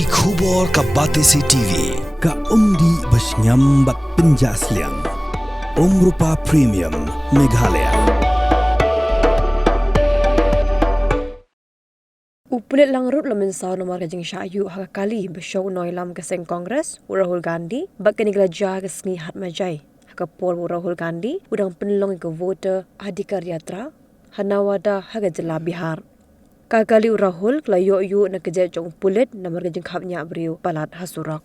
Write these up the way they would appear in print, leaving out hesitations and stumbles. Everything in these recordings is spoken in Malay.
Ki khubor ka Batesi TV. Ka umdi basnyam bat penjaslian. Rupa Premium Meghalaya. Pulit Langrut lamin saw nomor Jingïaid hakakali bersyaw noilam keseng Kongres Rahul Gandhi bak kini gelajar kesni hat majai hakapol Rahul Gandhi udang penlong ke voter adhikar yatra hanawada hagajela Bihar. Kakali Rahul kelayo yu nak kerja jong Pulit nomor Jingïaid beriu palat hasurak.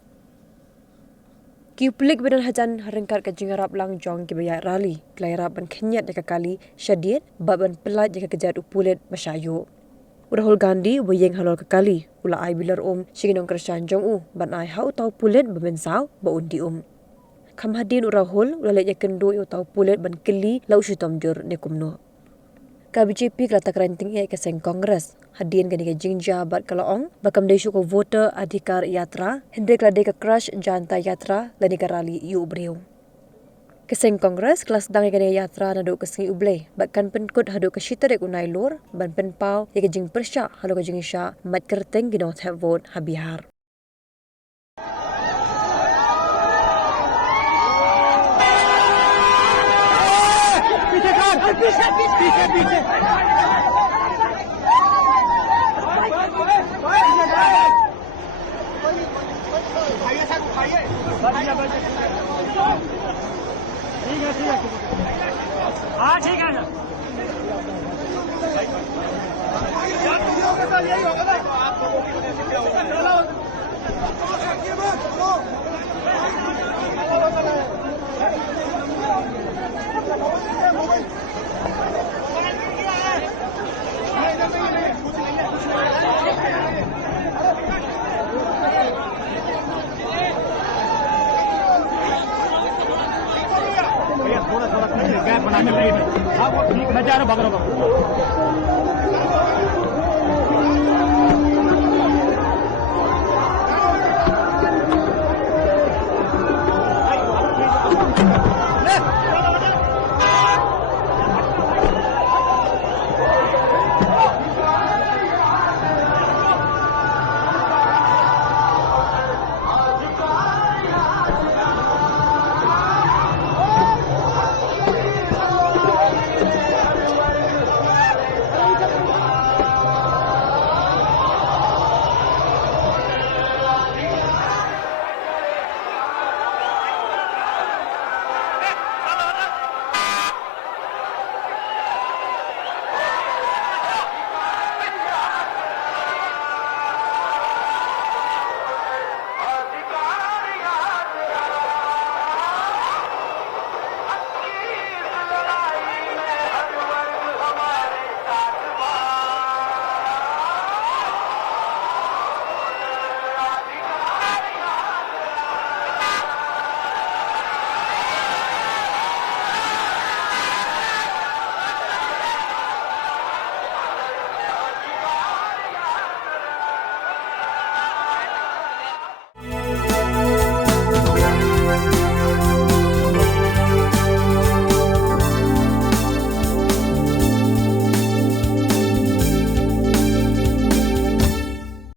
Ki Pulit badan hajan harengkat ke Jingïaid lang jong ki bayar rali kelayarap ban kenyat kakali syadid baban pelat jika kerja Pulit masyayu. Rahul Gandhi bayang halal kekali ula ai bilar siginong kersan jong ban ai hau tau Pulit bemensau baundi kam hadin Rahul ula lek kendo yu tau Pulit ban keli lau syutom jur ne kumno ka BJP kelata keranting ia keseng Kongres hadin gani ke Jingïaid bat kalaong bakam desu ko voter adhikar yatra hendek lade ke crash janta yatra lani karali yu breu Keseng Kongres kelas dang ikan yatra nado kesengi ubleh bakkan penkut hado ke syiterek unai lur ban penpau ya ke jing persyak halo ke Jingïaid mat kerteng ginong tap vote ha Bihar. हाँ ठीक है थोड़ा थोड़ा गैप बना के मैं जा रहा हूँ